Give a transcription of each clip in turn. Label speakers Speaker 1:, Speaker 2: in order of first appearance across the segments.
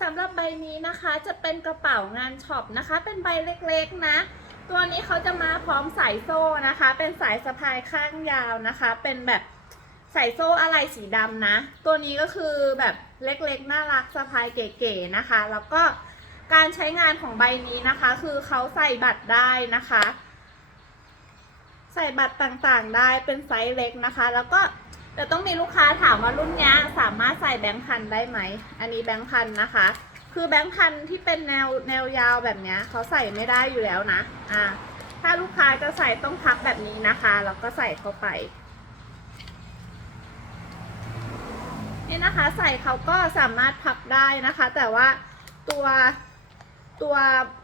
Speaker 1: สำหรับใบนี้นะคะจะเป็นกระเป๋างานช็อปนะคะ เป็นใบเล็กๆนะ ตัวนี้เขาจะมาพร้อมสายโซ่นะคะ เป็นสายสะพายข้างยาวนะคะ เป็นแบบสายโซ่อะไรสีดำนะ ตัวนี้ก็คือแบบเล็กๆ น่ารักสะพายเก๋ๆนะคะ แล้วก็การใช้งานของใบนี้นะคะ คือเขาใส่บัตรได้นะคะ ใส่บัตรต่างๆได้เป็นไซส์เล็กนะคะ แล้วก็ เดี๋ยวต้องมีลูกค้าถามว่ารุ่นนี้สามารถใส่แบงค์พันได้ไหม อันนี้แบงค์พันนะคะ คือแบงค์พันที่เป็นแนวแนวยาวแบบนี้เขาใส่ไม่ได้อยู่แล้วนะ อ่า ถ้าลูกค้าจะใส่ต้องพับแบบนี้นะคะ แล้วก็ใส่เข้าไป นี่นะคะใส่เขาก็สามารถพับได้นะคะ แต่ว่าตัวตัว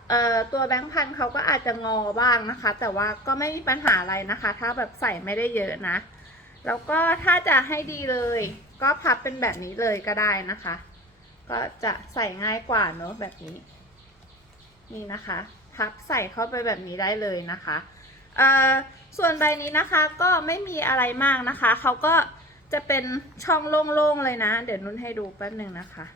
Speaker 1: เอ่อตัวแบงค์พันเขาก็อาจจะงอบ้างนะคะ แต่ว่าก็ไม่มีปัญหาอะไรนะคะ ถ้าแบบใส่ไม่ได้เยอะนะ แล้วก็ถ้าจะให้ดีเลย ก็พับเป็นแบบนี้เลยก็ได้นะคะ ก็จะใส่ง่ายกว่าเนอะแบบนี้ นี่นะคะ พับใส่เข้าไปแบบนี้ได้เลยนะคะเอ่อส่วนใบนี้นะคะก็ไม่มีอะไรมากนะคะ เขาก็จะเป็นช่องโล่งๆเลยนะ เดี๋ยวนุ่นให้ดูแป๊บหนึ่งนะคะ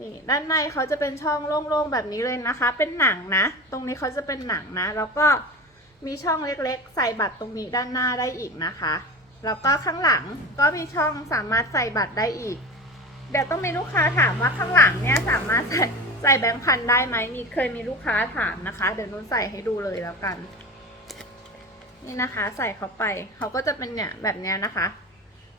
Speaker 1: นี่ด้านในเขาจะเป็นช่องโล่งๆแบบนี้เลยนะคะ เป็นหนังนะ ตรงนี้เขาจะเป็นหนังนะ แล้วก็มีช่องเล็กๆ ใส่บัตรตรงนี้ด้านหน้าได้อีกนะคะ แล้วก็ข้างหลังก็มีช่องสามารถใส่บัตรได้อีก เดี๋ยวต้องมีลูกค้าถามว่าข้างหลังเนี่ยสามารถใส่ใส่แบงค์พันได้ไหมมีเคยมีลูกค้าถามนะคะ เดี๋ยวนุ่นใส่ให้ดูเลยแล้วกัน นี่นะคะใส่เข้าไปเขาก็จะเป็นเนี่ยแบบเนี้ยนะคะ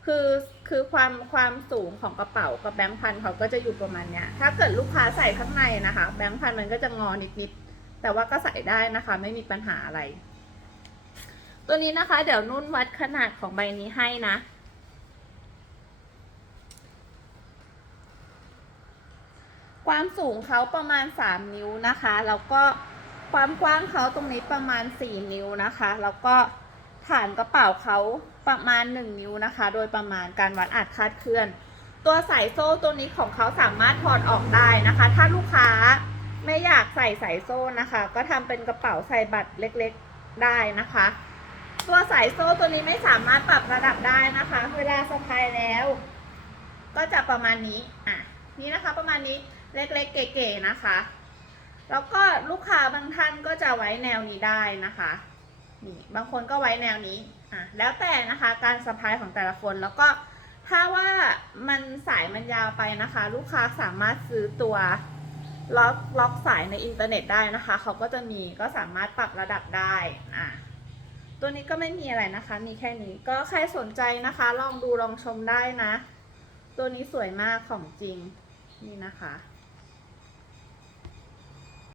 Speaker 1: คือคือความความสูงของกระเป๋ากับแบงค์พันเขาก็จะอยู่ประมาณเนี้ยถ้าเกิดลูกค้าใส่ข้างในนะคะ แบงค์พันมันก็จะงอนิดๆแต่ว่าก็ใส่ได้นะคะ ไม่มีปัญหาอะไร ตัวนี้นะคะ เดี๋ยวนุ่นวัดขนาดของใบนี้ให้นะ ความสูงเขาประมาณ 3 นิ้วนะคะ แล้วก็ความกว้างเขาตรงนี้ประมาณ 4 นิ้วนะคะ แล้วก็ฐานกระเป๋าเขาประมาณ 1 นิ้วนะคะ โดยประมาณการวัดอาจคาดเคลื่อน ตัวสายโซ่ตัวนี้ของเขาสามารถถอดออกได้นะคะ ถ้าลูกค้าไม่อยากใส่สายโซ่นะคะ ก็ทำเป็นกระเป๋าใส่บัตรเล็กๆได้นะคะายโซ่ตัวนี้ไม่สามารถปรับระดับได้นะคะ เวลาสะพายแล้ว ก็จะประมาณนี้อะนี่นะคะประมาณนี้เล็กๆ เก๋ๆนะคะ แล้วก็ลูกค้าบางท่านก็จะไว้แนวนี้ได้นะคะนี่บางคนก็ไว้แนวนี้อะแล้วแต่นะคะการสะพายของแต่ละคนแล้วก็ถ้าว่ามันสายมันยาวไปนะคะ ลูกค้าสามารถซื้อตัวล็อกล็อกสายในอินเทอร์เน็ตได้นะคะ เขาก็จะมีก็สามารถปรับระดับได้อะ ตัวนี้ก็ไม่มีอะไรนะคะ มีแค่นี้ ก็ใครสนใจนะคะ ลองดูลองชมได้นะ ตัวนี้สวยมากของจริง นี่นะคะ